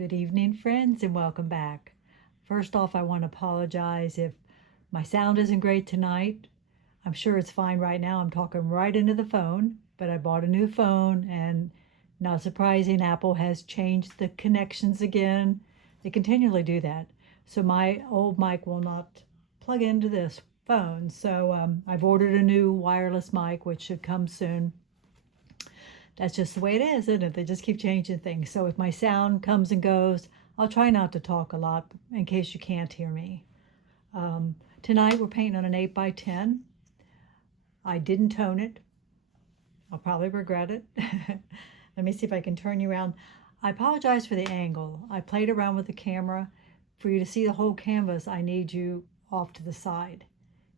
Good evening, friends, and welcome back. First off, I want to apologize if my sound isn't great tonight. I'm sure it's fine right now. I'm talking right into the phone, but I bought a new phone, and not surprising, Apple has changed the connections again. They continually do that. So my old mic will not plug into this phone. So I've ordered a new wireless mic, which should come soon. That's just the way it is, isn't it? They just keep changing things. So if my sound comes and goes, I'll try not to talk a lot in case you can't hear me. Tonight we're painting on an 8 by 10. I didn't tone it. I'll probably regret it. Let me see if I can turn you around. I apologize for the angle. I played around with the camera. For you to see the whole canvas, I need you off to the side.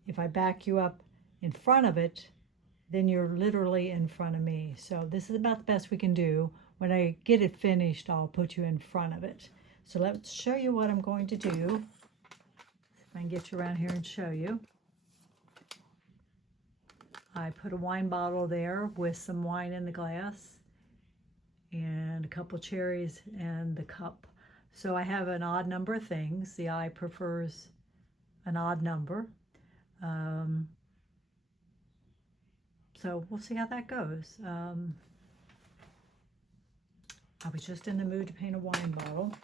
If I back you up in front of it, then you're literally in front of me. So this is about the best we can do. When I get it finished, I'll put you in front of it. So let's show you what I'm going to do. If I can get you around here and show you. I put a wine bottle there with some wine in the glass and a couple cherries and the cup. So I have an odd number of things. The eye prefers an odd number. So we'll see how that goes. I was just in the mood to paint a wine bottle.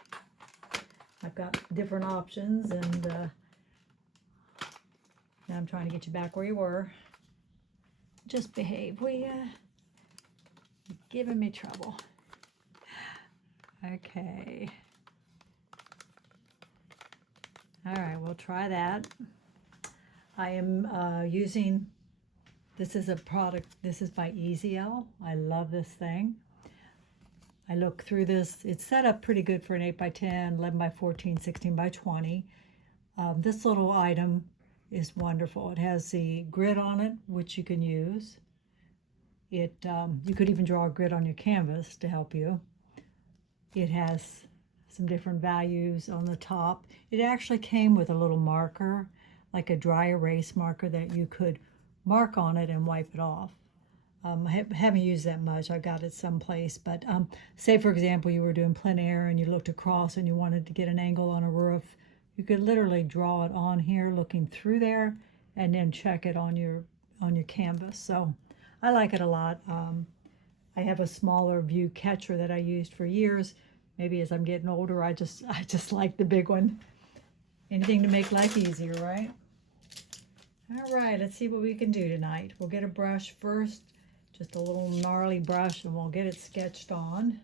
I've got different options, and now I'm trying to get you back where you were. Just behave, will ya? You're giving me trouble. Okay. All right, we'll try that. I am using, this is a product, this is by Eziel. I love this thing. I look through this. It's set up pretty good for an 8 by 10, 11 by 14, 16 by 20. This little item is wonderful. It has the grid on it, which you can use. You could even draw a grid on your canvas to help you. It has some different values on the top. It actually came with a little marker, like a dry erase marker that you could mark on it and wipe it off. I haven't used that much. I got it someplace, but say for example you were doing plein air and you looked across and you wanted to get an angle on a roof, you could literally draw it on here looking through there and then check it on your canvas. So I like it a lot. I have a smaller view catcher that I used for years. Maybe as I'm getting older, I just like the big one. Anything to make life easier, right? All right, let's see what we can do tonight. We'll get a brush first. Just a little gnarly brush, and we'll get it sketched on.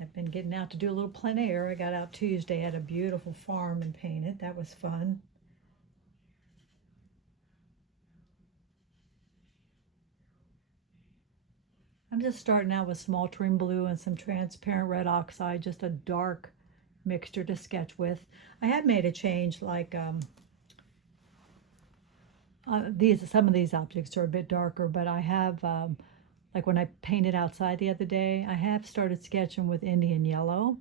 I've been getting out to do a little plein air. I got out Tuesday at a beautiful farm and painted. That was fun. I'm just starting out with Smaltering Blue and some transparent red oxide, just a dark mixture to sketch with. I have made a change, like some of these objects are a bit darker, but I have, like when I painted outside the other day, I have started sketching with Indian yellow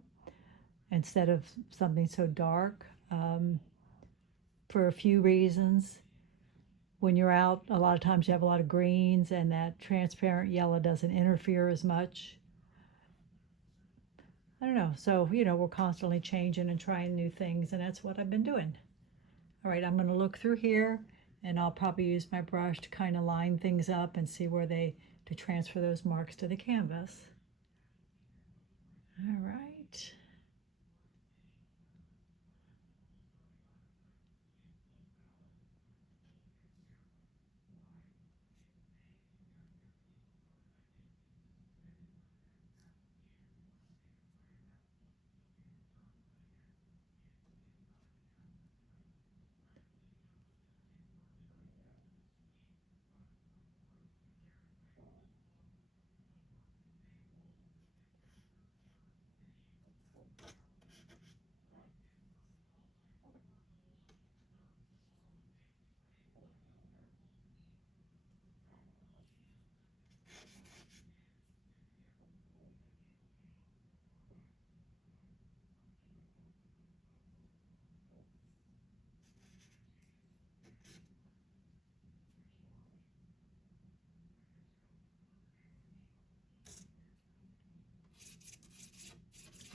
instead of something so dark, for a few reasons. When you're out, a lot of times you have a lot of greens, and that transparent yellow doesn't interfere as much. I don't know. So, we're constantly changing and trying new things, and that's what I've been doing. All right, I'm going to look through here, and I'll probably use my brush to kind of line things up and see where to transfer those marks to the canvas. All right.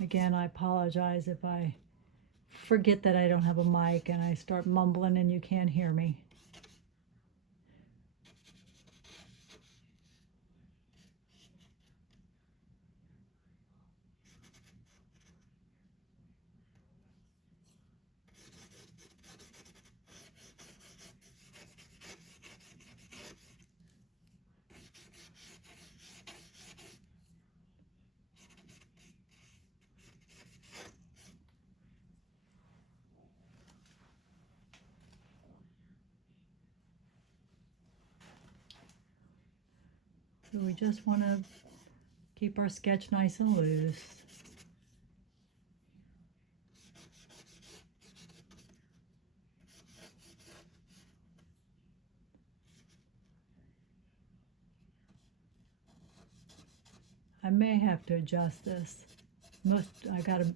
Again, I apologize if I forget that I don't have a mic and I start mumbling and you can't hear me. So we just want to keep our sketch nice and loose. I may have to adjust this. I gotta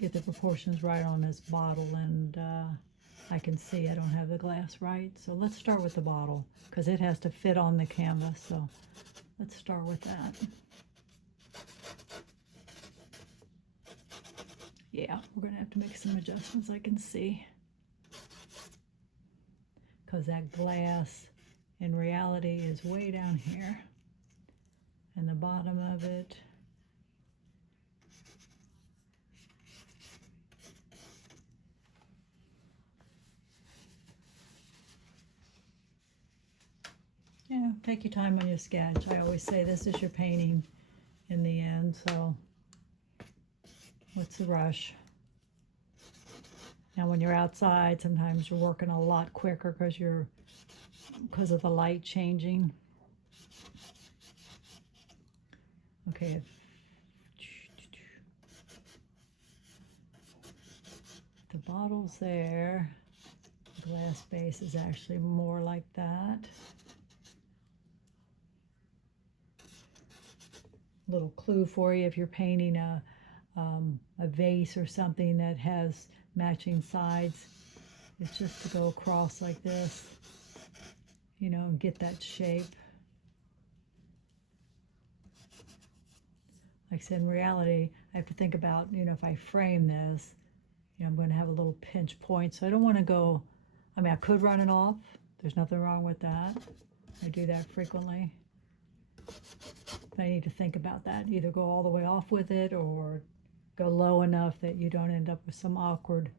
get the proportions right on this bottle, and I can see I don't have the glass right. So let's start with the bottle because it has to fit on the canvas. So let's start with that. Yeah, we're gonna have to make some adjustments, I can see. Because that glass in reality is way down here. And the bottom of it take your time on your sketch. I always say this is your painting in the end, so what's the rush? Now when you're outside, sometimes you're working a lot quicker because of the light changing. Okay. The bottle's there. The glass base is actually more like that. Little clue for you if you're painting a vase or something that has matching sides. It's just to go across like this, and get that shape. Like I said, in reality, I have to think about, if I frame this, I'm going to have a little pinch point. So I don't want to go, I could run it off. There's nothing wrong with that. I do that frequently. But I need to think about that. Either go all the way off with it or go low enough that you don't end up with some awkward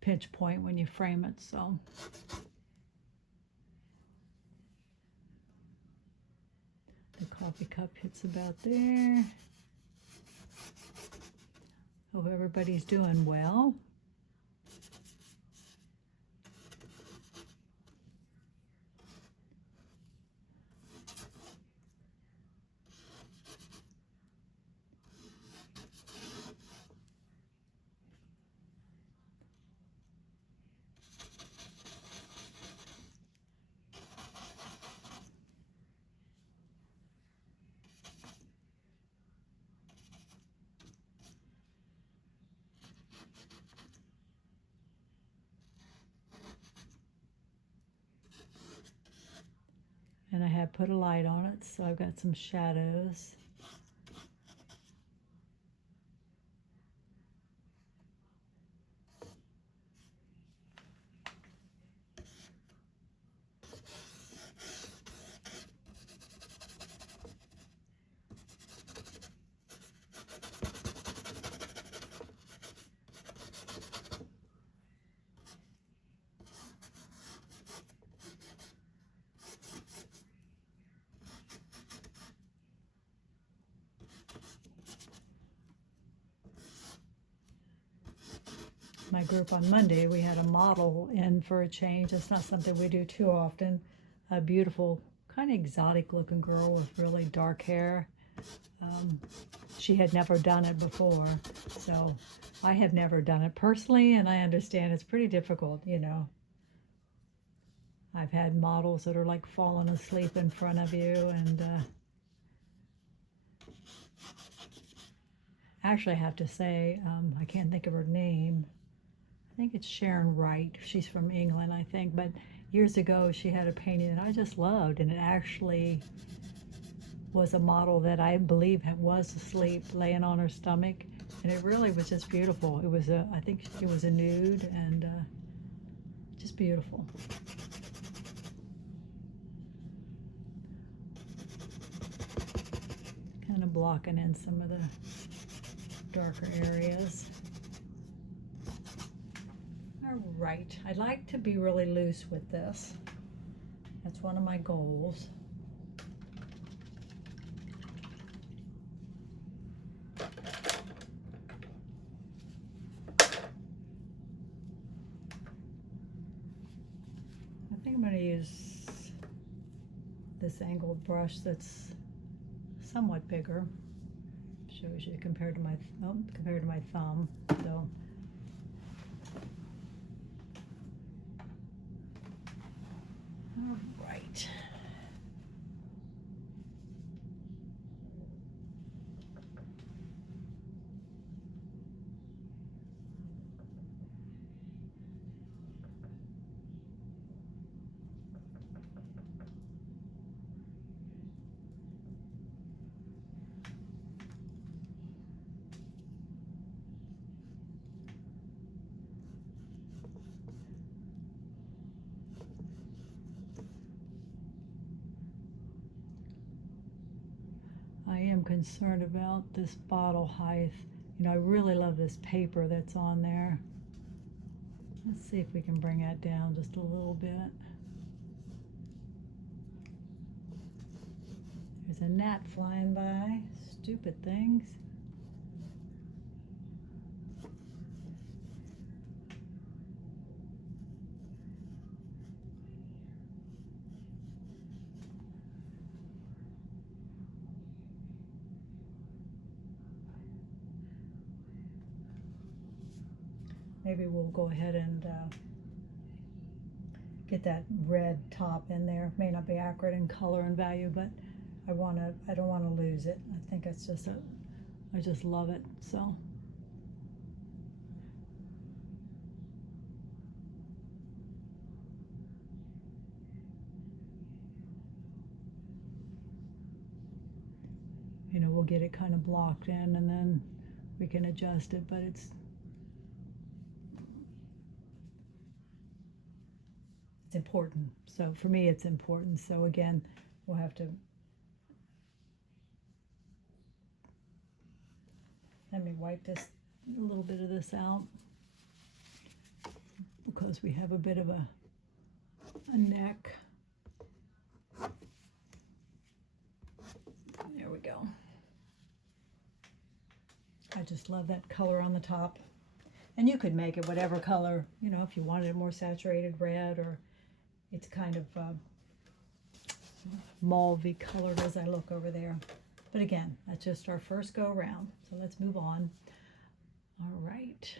pinch point when you frame it. So the coffee cup hits about there. Hope everybody's doing well. And I have put a light on it, so I've got some shadows. My group on Monday, we had a model in for a change. It's not something we do too often. A beautiful, kind of exotic looking girl with really dark hair. She had never done it before, so I have never done it personally, and I understand it's pretty difficult, I've had models that are like falling asleep in front of you, and actually I have to say, I can't think of her name. I think it's Sharon Wright. She's from England, I think, but years ago she had a painting that I just loved, and it actually was a model that I believe was asleep, laying on her stomach, And it really was just beautiful. It was I think it was a nude, and just beautiful. Kind of blocking in some of the darker areas. All right, I'd like to be really loose with this. That's one of my goals. I think I'm going to use this angled brush that's somewhat bigger. Shows you compared to my thumb. So all right. I am concerned about this bottle height. You know, I really love this paper that's on there. Let's see if we can bring that down just a little bit. There's a gnat flying by. Stupid things. Maybe we'll go ahead and get that red top in there. May not be accurate in color and value, but I don't want to lose it. I think it's just I just love it. So you know, we'll get it kind of blocked in, and then we can adjust it, but it's important. So for me, it's important. So again, we'll have to, let me wipe a little bit of this out, because we have a bit of a neck. There we go. I just love that color on the top. And you could make it whatever color, you know, if you wanted it more saturated red, or it's kind of mauve-y colored as I look over there. But again, that's just our first go around. So let's move on. All right.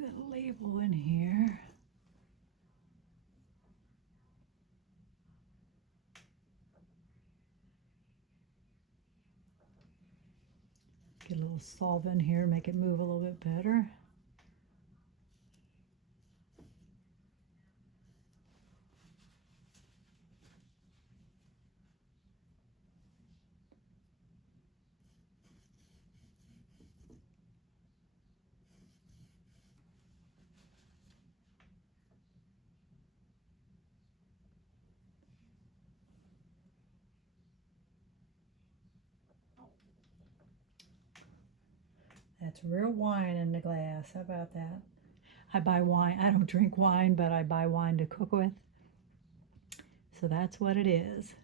Got a label in here. Get a little solvent here, make it move a little bit better. That's real wine in the glass. How about that? I buy wine. I don't drink wine, but I buy wine to cook with. So that's what it is.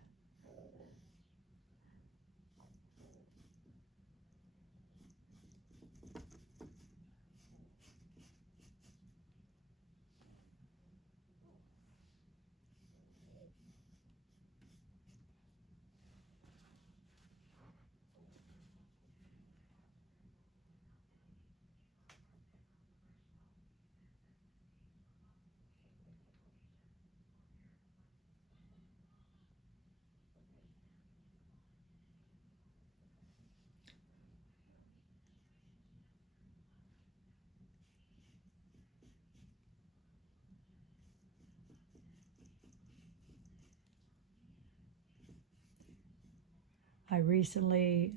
I recently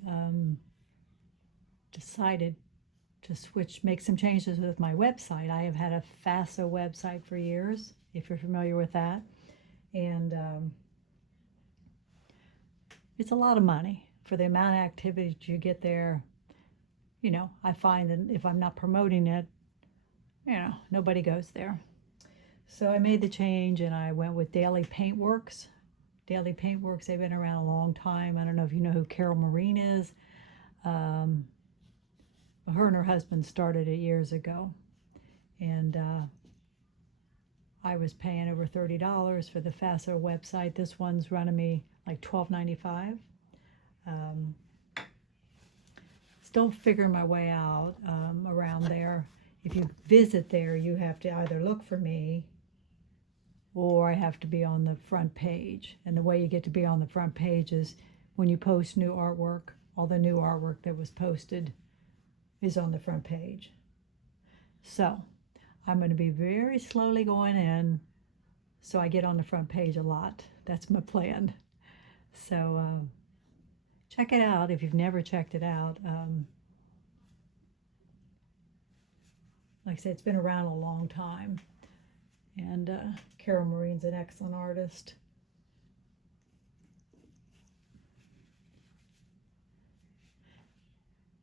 decided to make some changes with my website. I have had a FASO website for years, if you're familiar with that. And it's a lot of money for the amount of activity you get there. You know, I find that if I'm not promoting it, you know, nobody goes there. So I made the change and I went with Daily Paintworks. Daily Paintworks, they've been around a long time. I don't know if you know who Carol Marine is. Her and her husband started it years ago. And I was paying over $30 for the FASO website. This one's running me like $12.95. Still figuring my way out around there. If you visit there, you have to either look for me or I have to be on the front page. And the way you get to be on the front page is when you post new artwork, all the new artwork that was posted is on the front page. So I'm going to be very slowly going in so I get on the front page a lot. That's my plan. So check it out if you've never checked it out. Like I said, it's been around a long time. And Carol Marine's an excellent artist.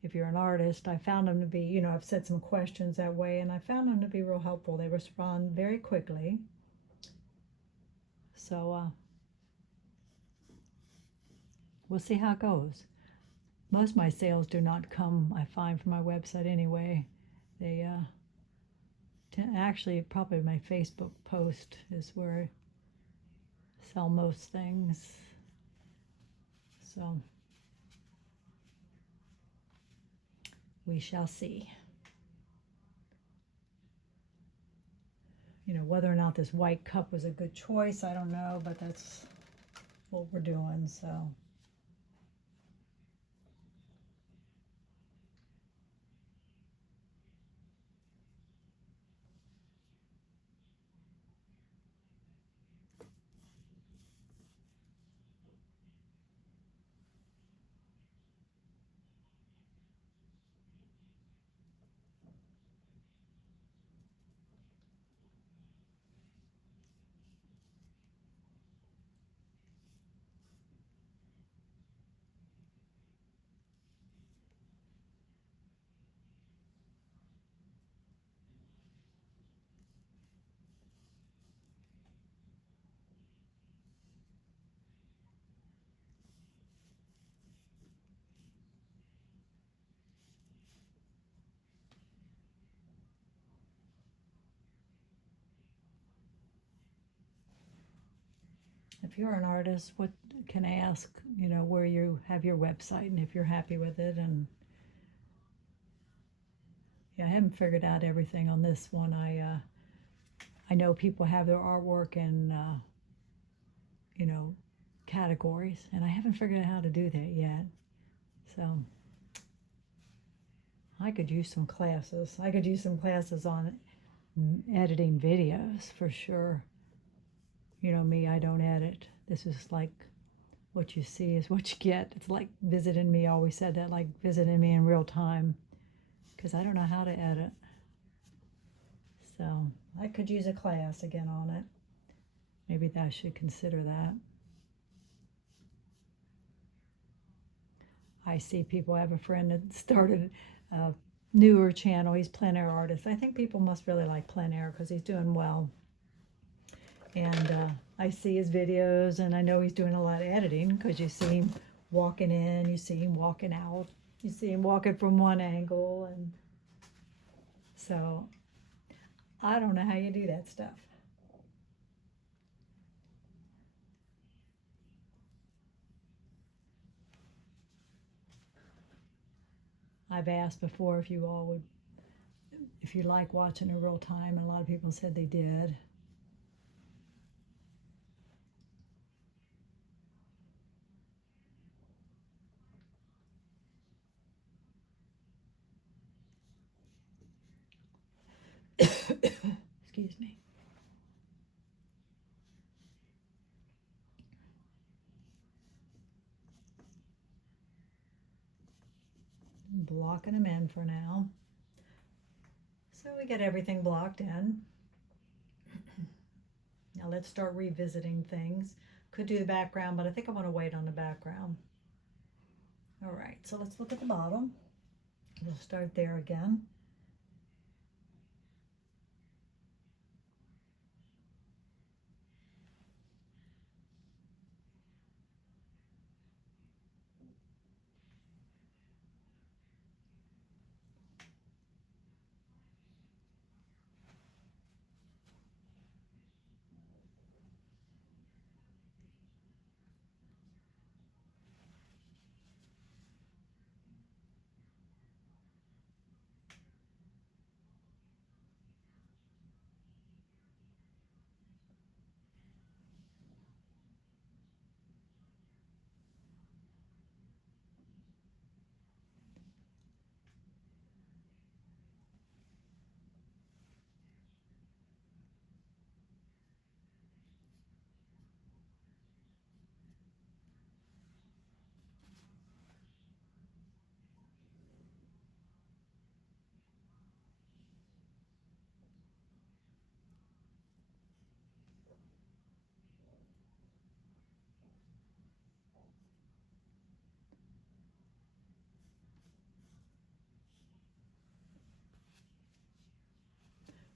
If you're an artist, I found them to be, you know, I've said some questions that way, and I found them to be real helpful. They respond very quickly. So we'll see how it goes. Most of my sales do not come, I find, from my website anyway. They actually, probably my Facebook post is where I sell most things. So we shall see. You know, whether or not this white cup was a good choice, I don't know, but that's what we're doing, so. If you're an artist, what can I ask, you know, where you have your website and if you're happy with it? And yeah, I haven't figured out everything on this one. I know people have their artwork in, you know, categories, and I haven't figured out how to do that yet. So I could use some classes. I could use some classes on editing videos for sure. You know me, I don't edit. This is like what you see is what you get. It's like visiting me. I always said that, like visiting me in real time, because I don't know how to edit. So I could use a class again on it. Maybe I should consider that. I see people. I have a friend that started a newer channel. He's plein air artist. I think people must really like plein air because he's doing well. And I see his videos, and I know he's doing a lot of editing because you see him walking in, you see him walking out, you see him walking from one angle, and so I don't know how you do that stuff. I've asked before if you all would, if you like watching in real time, and a lot of people said they did. Excuse me. blocking them in for now. So we get everything blocked in. Now let's start revisiting things. Could do the background, but I think I want to wait on the background. All right, so let's look at the bottom. We'll start there again.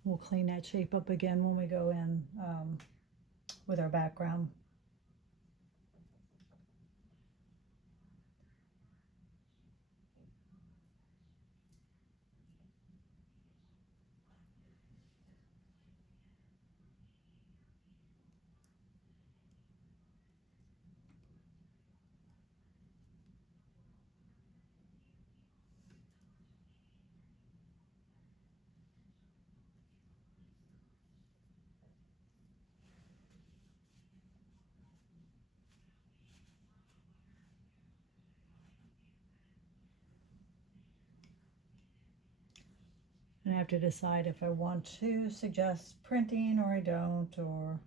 We'll clean that shape up again when we go in with our background. And I have to decide if I want to suggest printing or I don't, or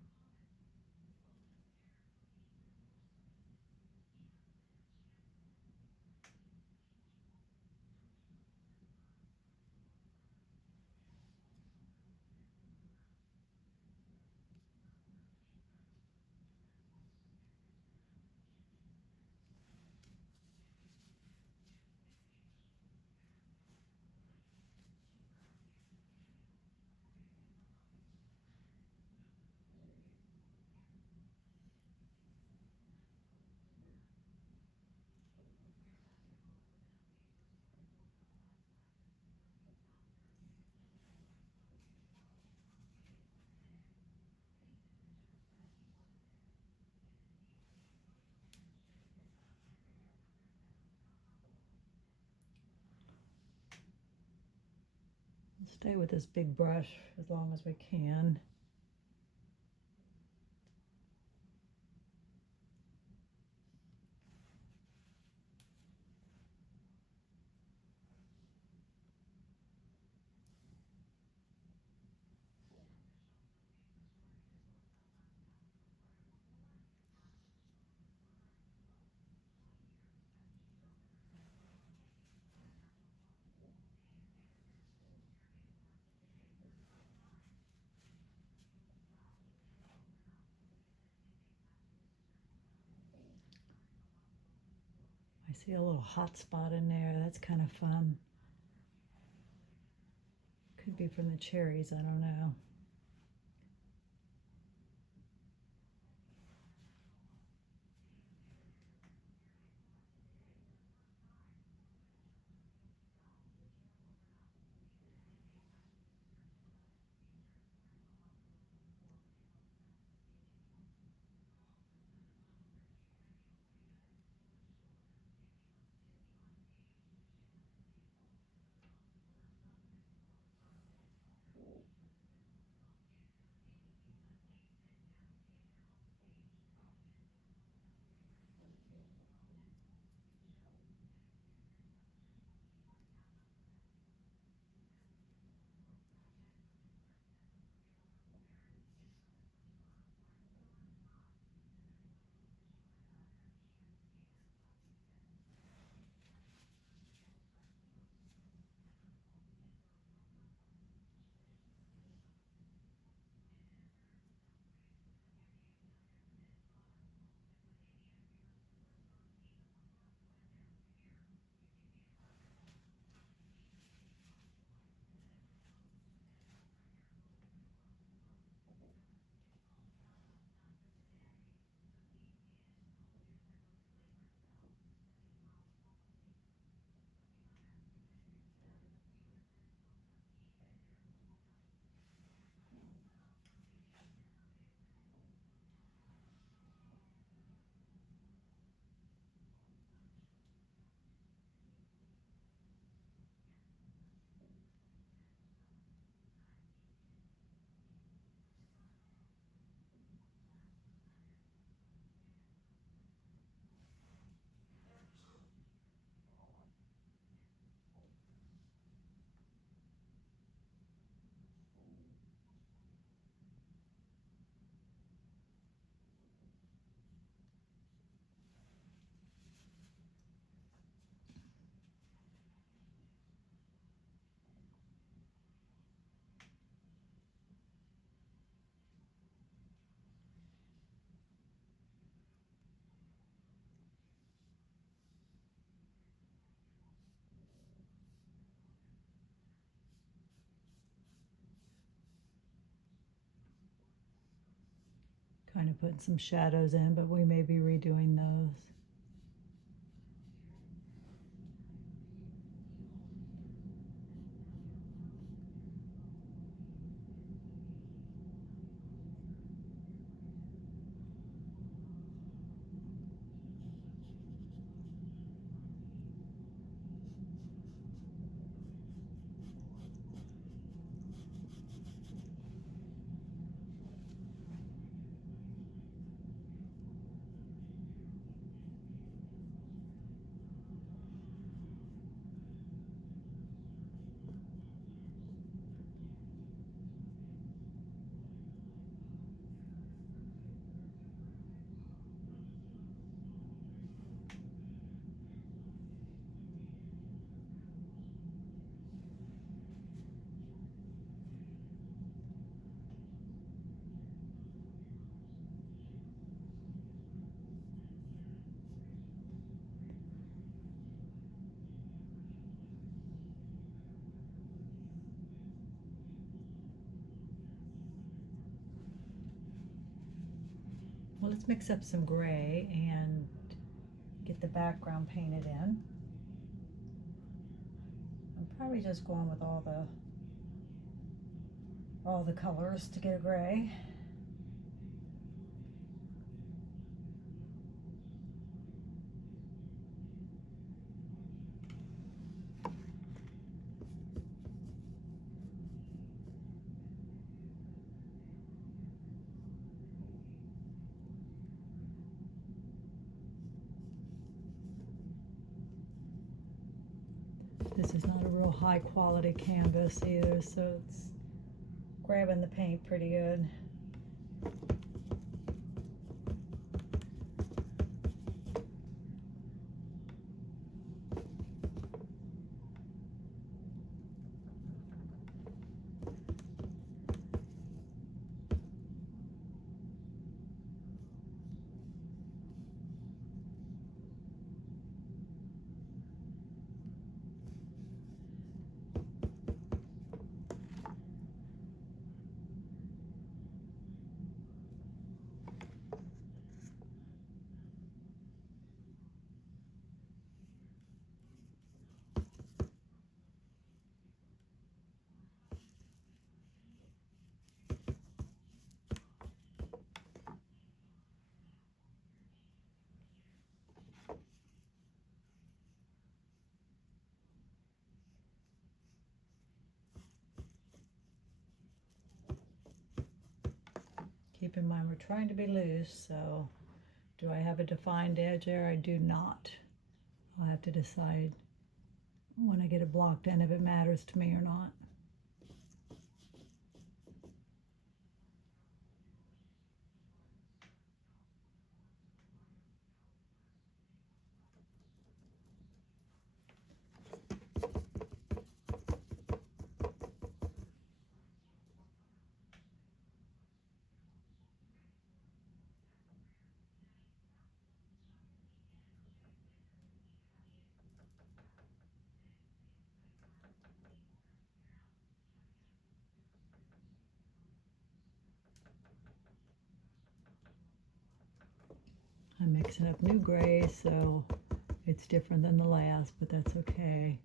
stay with this big brush as long as we can. I see a little hot spot in there. That's kind of fun. Could be from the cherries, I don't know. kind of putting some shadows in, but we may be redoing those. Well, let's mix up some gray and get the background painted in. I'm probably just going with all the colors to get a gray. This is not a real high quality canvas either, so it's grabbing the paint pretty good. Keep in mind, we're trying to be loose, so do I have a defined edge there? I do not. I'll have to decide when I get it blocked in if it matters to me or not. I'm mixing up new grays, so it's different than the last, but that's okay.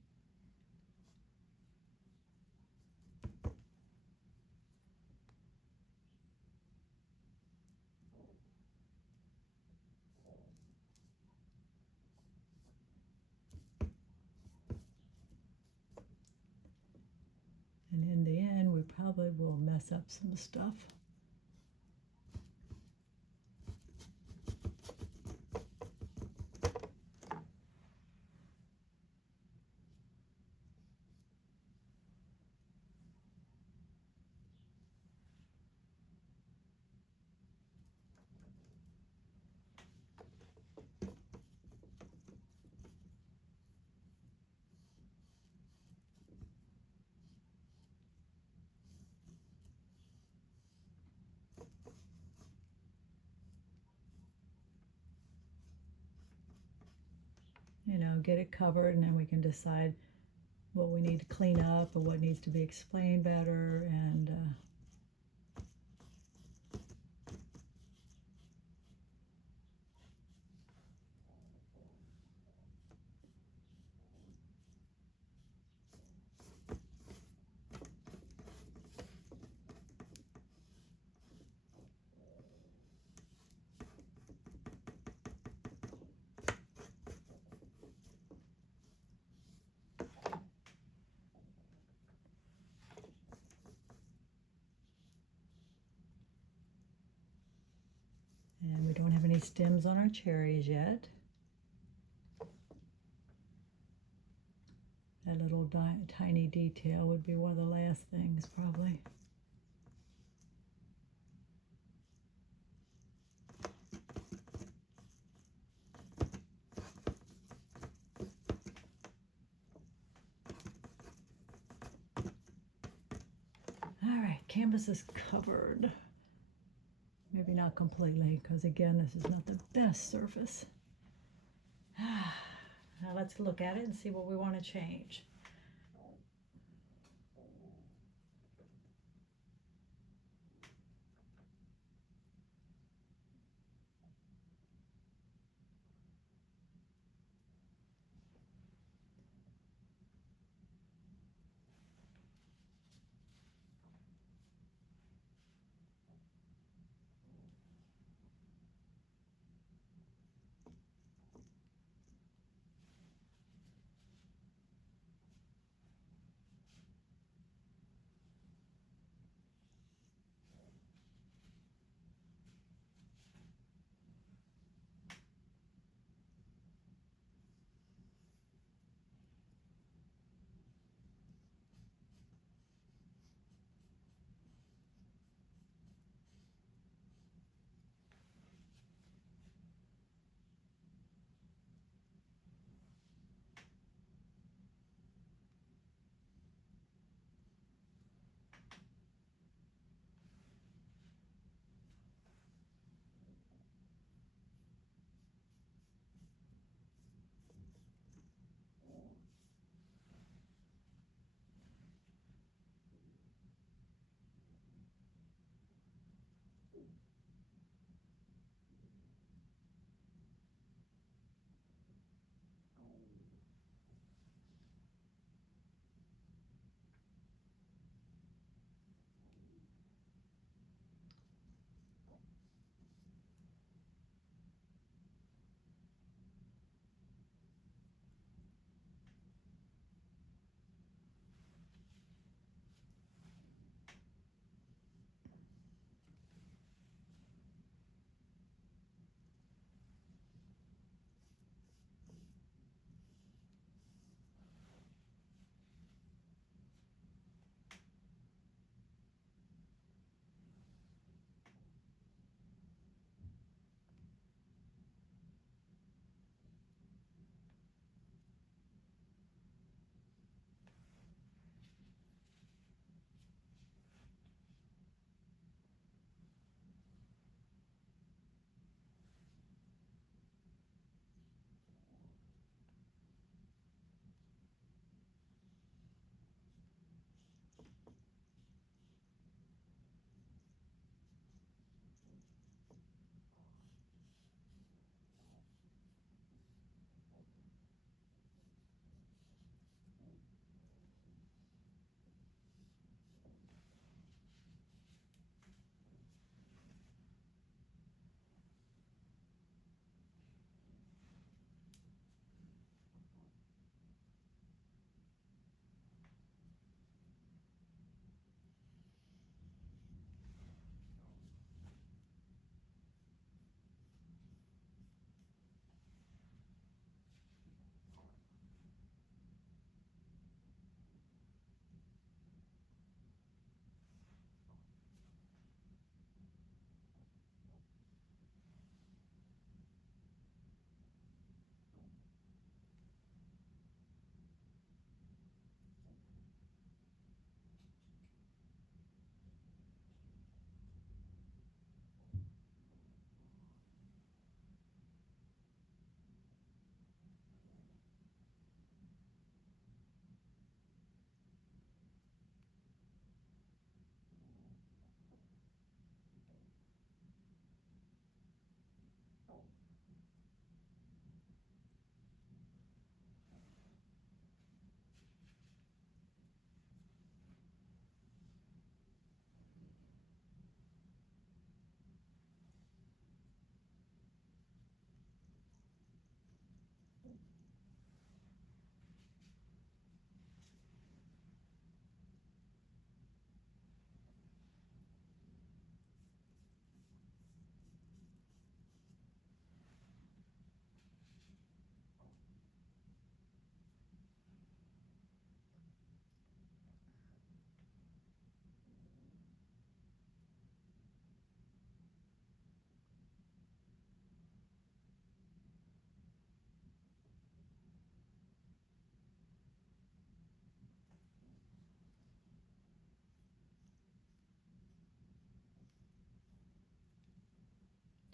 And in the end, we probably will mess up some stuff. You know, get it covered, and then we can decide what we need to clean up or what needs to be explained better. And stems on our cherries yet. That little tiny detail would be one of the last things, probably. All right, canvas is covered. Maybe not completely, because again, this is not the best surface. Now let's look at it and see what we want to change.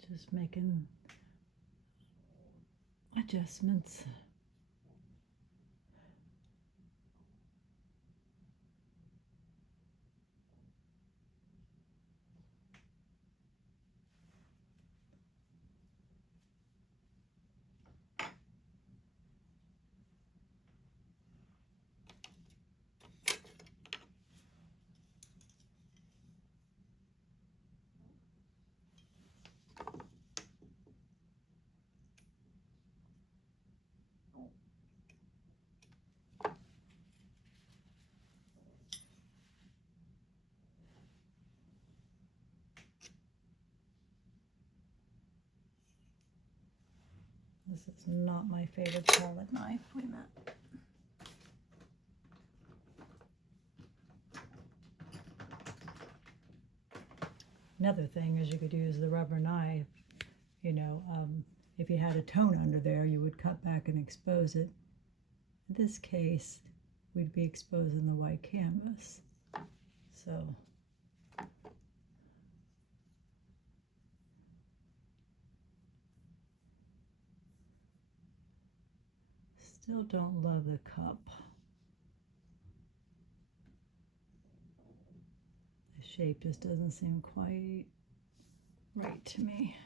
Just making adjustments. This is not my favorite palette knife. Wait a minute. Another thing is you could use the rubber knife, you know, if you had a tone under there, you would cut back and expose it. In this case, we'd be exposing the white canvas. So still don't love the cup. The shape just doesn't seem quite right to me.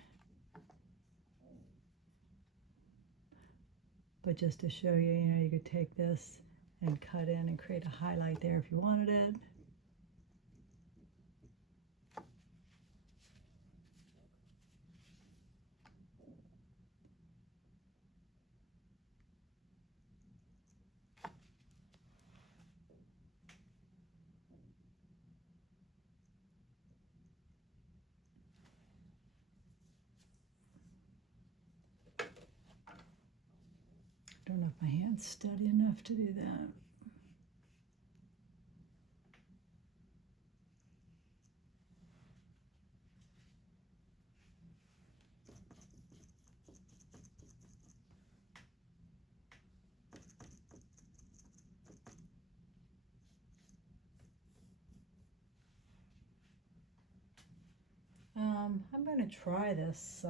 But just to show you, you know, you could take this and cut in and create a highlight there if you wanted it. I don't know if my hand's steady enough to do that. I'm going to try this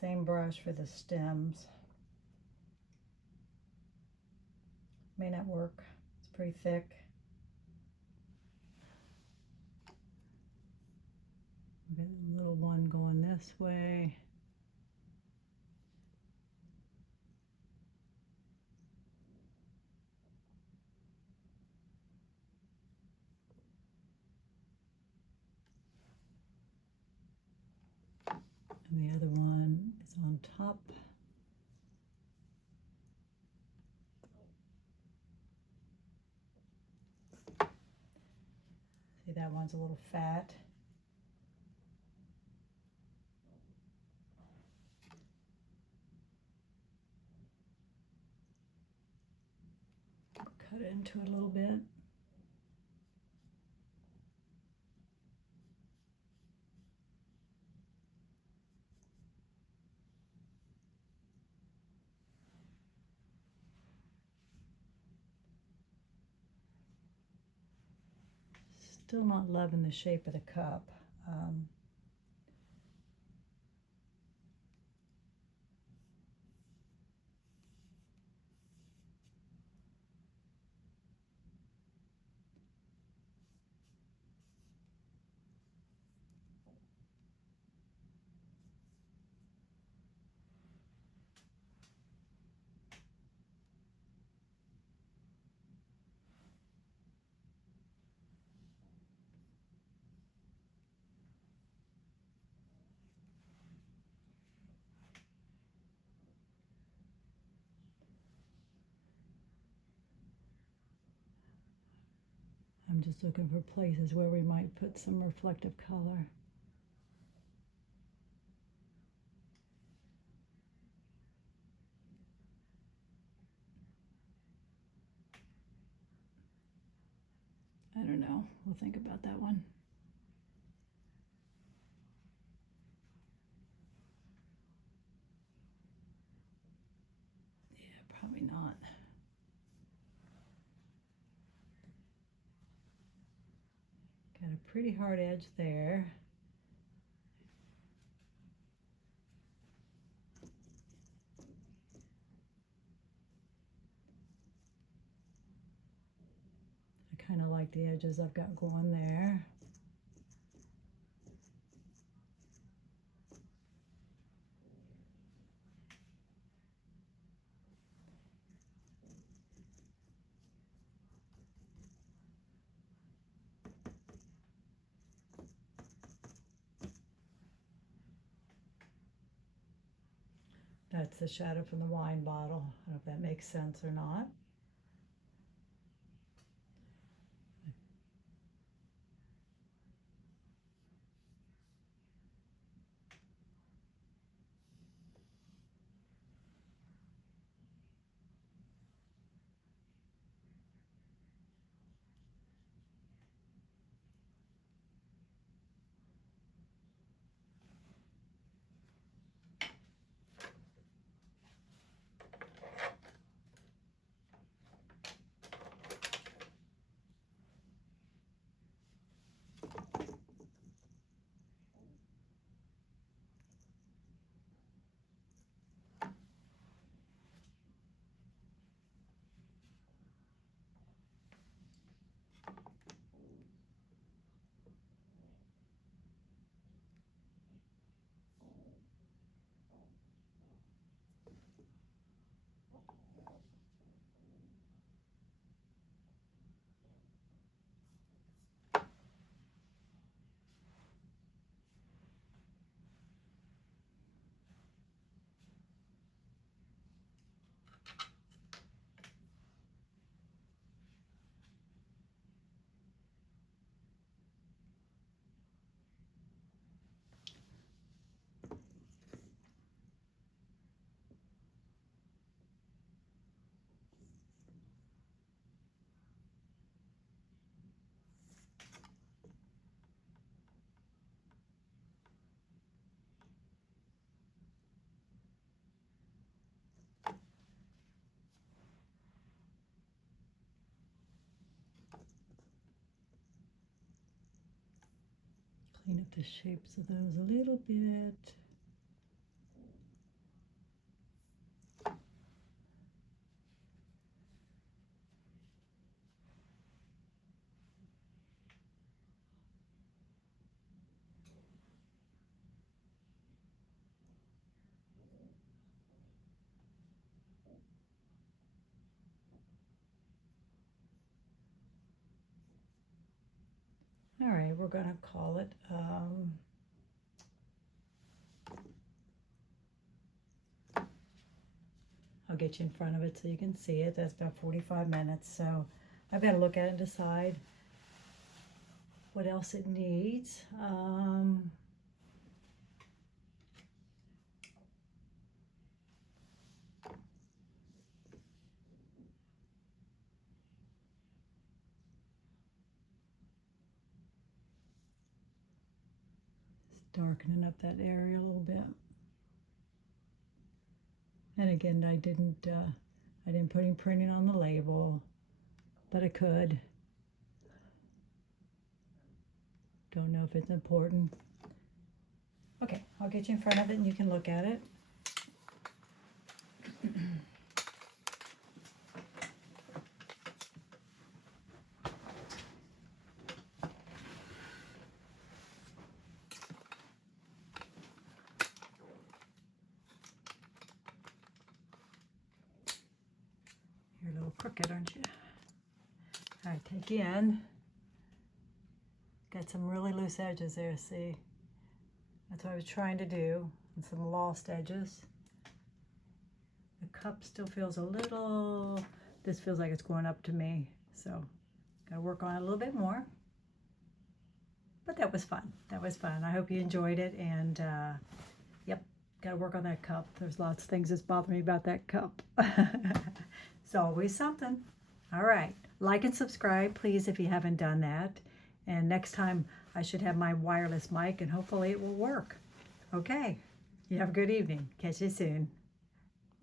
same brush for the stems. May not work. It's pretty thick. Got a little one going this way. And the other one is on top. See, that one's a little fat. Cut into it a little bit. Still not loving the shape of the cup. I'm just looking for places where we might put some reflective color. I don't know. We'll think about that one. Yeah, probably not. Got a pretty hard edge there. like the edges I've got going there. That's the shadow from the wine bottle. I don't know if that makes sense or not. Clean up the shapes of those a little bit. All right, we're going to call it I'll get you in front of it so you can see it. That's about 45 minutes. So I've got to look at it and decide what else it needs. Darkening up that area a little bit. And again, I didn't put any printing on the label, but I could. Don't know if it's important. Okay, I'll get you in front of it and you can look at it. You're a little crooked, aren't you? All right, take you in. Got some really loose edges there, see? That's what I was trying to do, and some lost edges. The cup still feels a little, this feels like it's going up to me, so gotta work on it a little bit more. But that was fun. That was fun. I hope you enjoyed it, and yep, gotta work on that cup. There's lots of things that's bothering me about that cup. It's always something. All right, like and subscribe, please, if you haven't done that. And next time I should have my wireless mic and hopefully it will work. Okay, you have a good evening. Catch you soon.